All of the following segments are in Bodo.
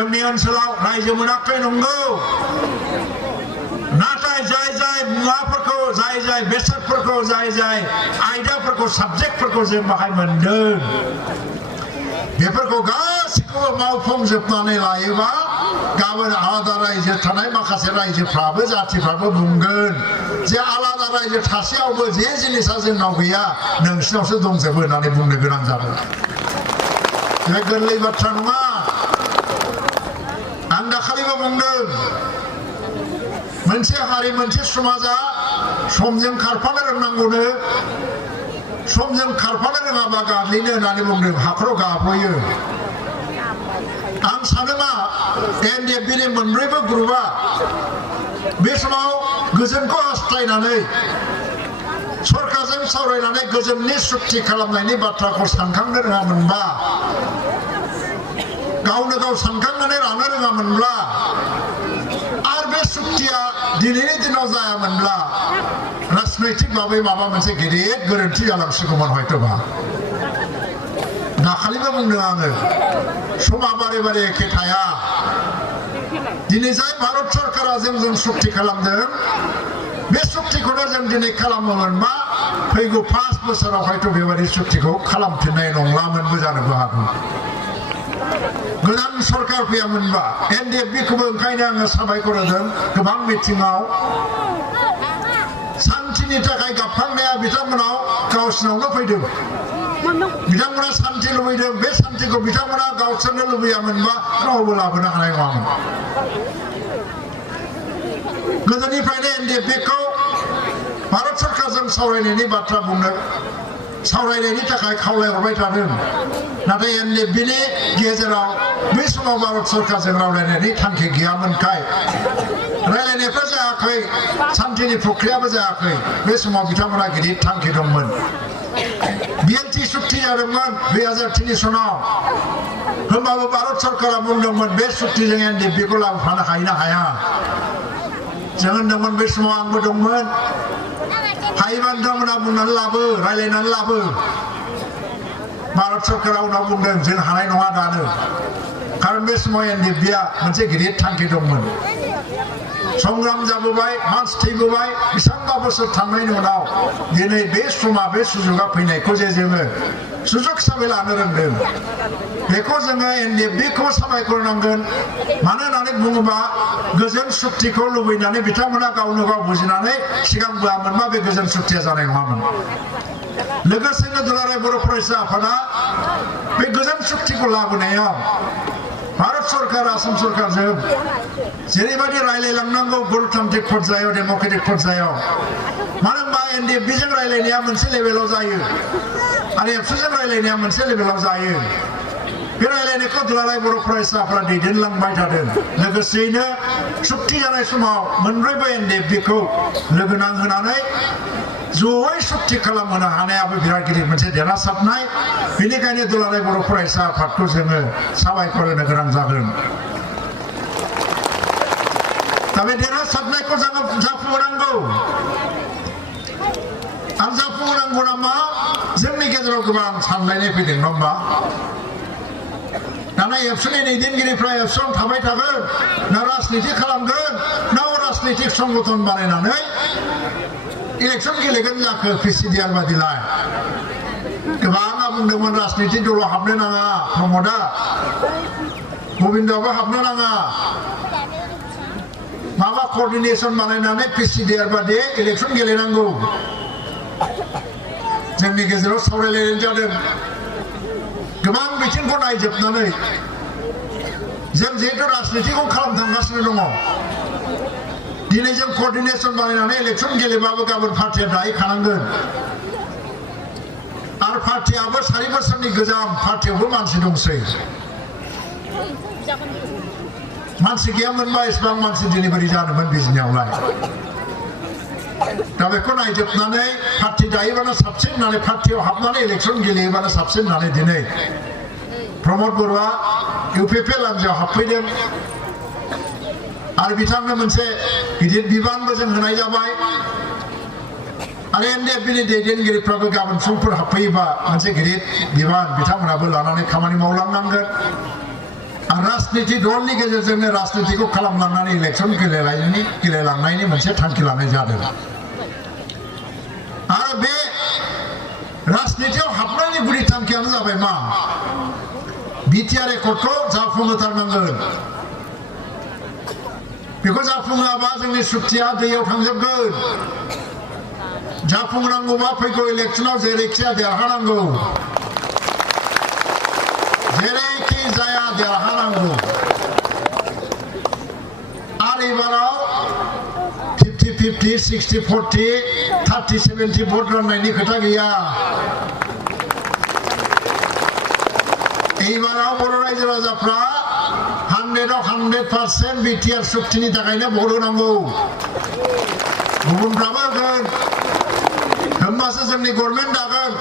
जोंनि ओनसोलाव रायजो मोनाखै नंगौ नाथाय जाय मुवाफोरखौ जाय बेसादफोरखौ जाय आयदाफोरखौ साबजेक्टफोरखौ जों बाहाय मोनदों बेफोरखौ गासिखौबो मावफुंजोबनानै लायोबा गाबोन आलादा रायजो थानाय माखासे रायजोफ्राबो जातिफ्राबो बुंगोन जे आलादा रायजो थासेयावबो जे जिनिसा जोंनाव गैया नोंसिनावसो दंजोबो होननानै बुंनो गोनां जादों बे गोरलै बाथ्रा नङा आं दाखालिबो बुंदों मोनसे हारि मोनसे समाजा समजों खारफानो रोंनांगौनो समजों खारफानो रोङाबा गाग्लिनो होननानै बुंदों हाखराव गाब्र'यो आं सानो मा एनडिएफबिनि मोनब्रैबो ग्रुपआ बे समाव गोजोनखौ हास्थायनानै सरकारजों सावरायनानै गोजोननि सुक्ति खालामनायनि बाथ्राखौ सानखांनो रोङामोनबा गावनो गाव सानखांनानै लानो रोङामोनब्ला आरो बे सुक्तिया दिनैनि दिनाव जायामोनब्ला राजनैतिक भाबै माबा मोनसे गिदिर गोरोन्थि जालांसिगौमोन हयतोबा दाखालिबो बुंदों आङो समा बारे बारे एखे थाया दिनै जाय भारत सरकारा जोंजों सुक्ति खालामदों बे सुक्तिखौनो जों दिनै खालामोमोनबा फैगौ 5 बोसोराव हयथ' बेबायदि सुक्तिखौ खालामफिननाय नंलामोनबो जानोबो हागौ गोदान सरकार फैयामोनबा एनडिएफबिखौबो ओंखायनो आङो साबायखर होदों गोबां मिथिङाव शान्तिनि थाखाय गाबखांनाया बिथांमोनाव गावसिनावनो फैदों बिथांमोना शान्ति लुबैदों बे शान्तिखौ बिथांमोना गावसोरनो लुबैयामोनबा रावबो लाबोनो हानाय नङामोन गोदोनिफ्रायनो एनडिएफबिखौ भारत सरकारजों सावरायनायनि बाथ्रा बुंनो सावरायनायनि थाखाय खावलायहरबाय थादों नाथाय एनडिएफबिनि गेजेराव बै समाव भारत सरकारजों रायलायनायनि थांखि गैयामोनखाय रायलायनायफ्रा जायाखै शान्तिनि प्रक्रियाबो जायाखै बे समाव बिथांमोना गिदिर थांखि दंमोन बिएलटि सुक्ति जादोंमोन 2003 सनाव होमबाबो भारत सरकारा बुंदोंमोन बे सुक्तिजों एनडिएफबिखौ लाबोफानो हायो ना हाया जों होनदोंमोन बै समाव आंबो दंमोन हायोबा नोंथांमोना बुंनानै लाबो रायलायनानै लाबो भारत सरकारा उनाव बुंदों जों हानाय नङा दानो खारन बे समाव एनडिएफबिया मोनसे गिदिर थांखि दंमोन संग्राम जाबोबाय मानसि थैबोबाय बेसेबांबा बोसोर थांनायनि उनाव दिनै बे समा बे सुजुगा फैनायखौ जे जोङो सुजुग हिसाबै लानो रोंदों बेखौ जोङो एनडिएफबिखौ साबायखर नांगोन मानो होननानै बुङोबा गोजोन सुक्तिखौ लुबैनानै बिथांमोना गावनो गाव बुजिनानै सिगां बोआमोनबा बे गोजोन सुक्तिया जानाय नङामोन लोगोसेनो दुलाराय बर' फरायसा आफादा बे गोजोन सुक्तिखौ लाबोनायाव भारत सरकार आसाम सरकारजों जेरैबायदि रायलायलांनांगौ गणतान्त्रिक पर्यायाव डेम'क्रेटिक पर्यायाव मानो होनबा एनडिएफबिजों रायलायनाया मोनसे लेभेलाव जायो आरो एबसुजों रायलायनाया मोनसे लेभेलाव जायो बे रायलायनायखौ दुलाराय बर' फरायसाफोरा दैदेनलांबाय थादों लोगोसेयैनो सुक्ति जानाय समाव मोनब्रैबो एनडिएफबिखौ लोगो नांहोनानै जयै सुक्ति खालामहोनो हानायाबो बिराद गिदिर मोनसे देरहासारनाय बेनिखायनो दुलाराय बर' फरायसा आफादखौ जोङो साबायखर होनो गोनां जागोन दा बे देरहासारनायखौ जोङो जाफुंहोनांगौ आरो जाफुंहोनांगौ नामा जोंनि गेजेराव गोबां सानलायनाय फैदों नङा होमबा दाना एबसुनि दैदेनगिरिफ्रा एबसुआव थाबाय थागोन ना राजनिति खालामगोन ना राजनितिक संगठन बानायनानै इलेक्सन गेलेगोन जाखो प्रेसिडियाम बादिलाय गोबाङा बुंदोंमोन राजनिति दलाव हाबनो नाङा प्रमदा गबिन्दआबो हाबनो नाङा माबा कर्डिनेसन बानायनानै प्रेसिडियाम बादि इलेक्सन गेलेनांगौ जोंनि गेजेराव सावरायलायनाय जादों गोबां बिथिंखौ नायजोबनानै जों जिहेतु राजनितिखौ खालामथांगासिनो दङ दिनै जों कर्डिनेसन बानायनानै इलेक्सन गेलेबाबो गाबोन पार्टिया दाहैखानांगोन आरो पार्टियाबो 4 बोसोरनि गोजाम पार्टियावबो मानसि दंसै मानसि गैयामोनबा एसेबां मानसि डिलिभारि जानोमोन बिजनियावलाय दा बेखौ नायजोबनानै पार्टि दायोबानो साबसिन होननानै पार्टियाव हाबनानै इलेक्सन गेलेयोबानो साबसिन होननानै दिनै प्रमद बरुवा इउपिपि लान्जायाव हाबफैदों आरो बिथांनो मोनसे गिदिर बिबानबो जों होनाय जाबाय आरो एनडिएफबिनि दैदेनगिरिफ्राबो गाबोन समफोर हाबफैयोबा मोनसे गिदिर बिबान बिथांमोनाबो लानानै खामानि मावलांनांगोन राजनीति दलनि गेजेरजोंनो राजनीतिखौ खालामलांनानै इलेक्सन गेलेलांनायनि मोनसे थांखि लानाय जादों आरो बे राजनीतियाव हाबनायनि गुदि थांखियानो जाबाय मा बिटिआर एकर्डखौ जाफुंहोथारनांगोन बेखौ जाफुङाबा जोंनि सुक्तिया दैयाव थांजोबगोन जाफुंनांगौबा फैगौ इलेक्सनाव जेरैखि देरहानांगौ जेरैखि जाया देरहानांगौ आरो एबाराव 50-50 60-40 30-70 भट राननायनि खोथा गैया एबाराव बर' रायजो राजाफ्रा 100% बिटिआर सुक्तिनि थाखायनो भट होनांगौ गुबुनफ्राबो होगोन होमबासो जोंनि गभर्नमेन्ट दागोन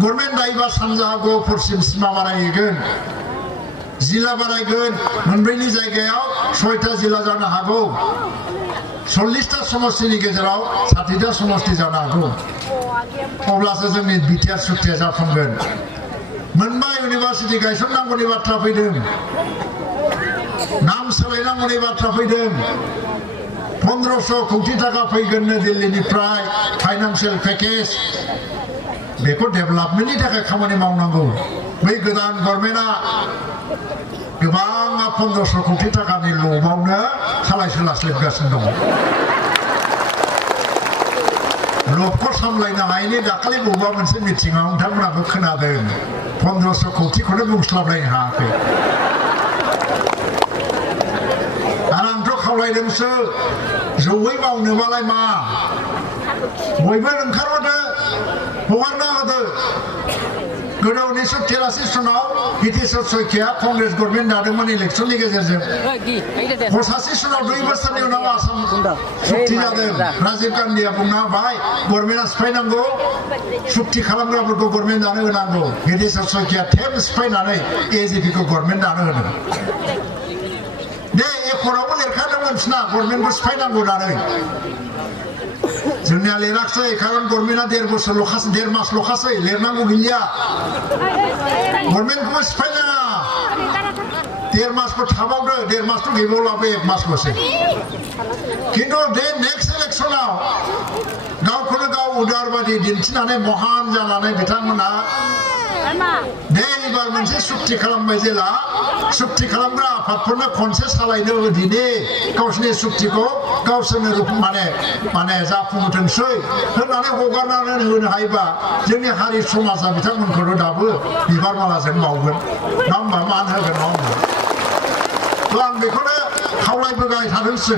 गभर्नमेन्ट दायोबा सानजा गफुरसिम सिमा बारायहैगोन जिल्ला बारायगोन मोनब्रैनि जायगायाव 6टा जिल्ला जानो हागौ 40टा समष्टिनि गेजेराव 60टा समष्टि जानो हागौ अब्लासो जोंनि बिटिआर सुक्तिया जाफुंगोन मोनबा इउनिभार्सिटि गायसननांगौनि बाथ्रा फैदों नाम सोलायनांगौनि बाथ्रा फैदों 1500 कोटी टाका फैगोननो दिल्लीनिफ्राय फाइनान्सियेल पेकेज बेखौ डेभेलपमेन्टनि थाखाय खामानि मावनांगौ बै गोदान गभर्नमेन्टआ गोबाङा 1500 कोटी टाकानि लबावनो सालाय सोलास्लिबगासिनो दङ लबखौ सामलायनो हायैनि दाखालि बबेबा मोनसे मिटिङाव नोंथांमोनाबो खोनादों 1500 कोटीखौनो बुंस्लाबलायनो हायाखै आरो आंथ' खावलायदोंसो जयै मावनोबालाय मा बयबो ओंखारबोदो हगारना होदो गोदो 1983 सनाव हितेश्वर शइकिया कंग्रेस गभर्नमेन्ट दादोंमोन इलेक्सननि गेजेरजों 85 सनाव 2 बोसोरनि उनाव आसाम सुक्ति जादों राजीव गान्धीया बुंना होबाय गभर्नमेन्टआ सिफायनांगौ सुक्ति खालामग्राफोरखौ गभर्नमेन्ट दानो होनांगौ हितेश्वर शइकिया थेब सिफायनानै एजिपिखौ गभर्नमेन्ट दानो होदों दे एकर्डआवबो लिरखादोंमोन बिसना गभर्नमेन्टखौ सिफायनांगौ दानो जोंनिया लिराखसै खारन गभर्नमेन्टआ 1.5 मासल'खासै लिरनांगौ गैलिया गभर्नमेन्टखौबो सिफायनाङा 1.5 मासखौ थाबावदो 1.5 मासथ' गैबावलाबो 1 मासल'सै खिन्थु बे नेक्स्ट इलेक्सनाव गावखौनो गाव उदारबादि दिन्थिनानै महान जानानै बिथांमोना दे एबार मोनसे सुक्ति खालामबाय जेला सुक्ति खालामग्रा आफादफोरनो खनसे सालायनो होदिनि गावसोरनि सुक्तिखौ गावसोरनो माने जाफुंथोंसै होननानै हगारनानै होनो हायोबा जोंनि हारि समाजा बिथांमोनखौनो दाबो बिबार मालाजों बावगोन नङा होमबा मान होगोन नङा होमबा आं बेखौनो खावलायबोबाय थादोंसो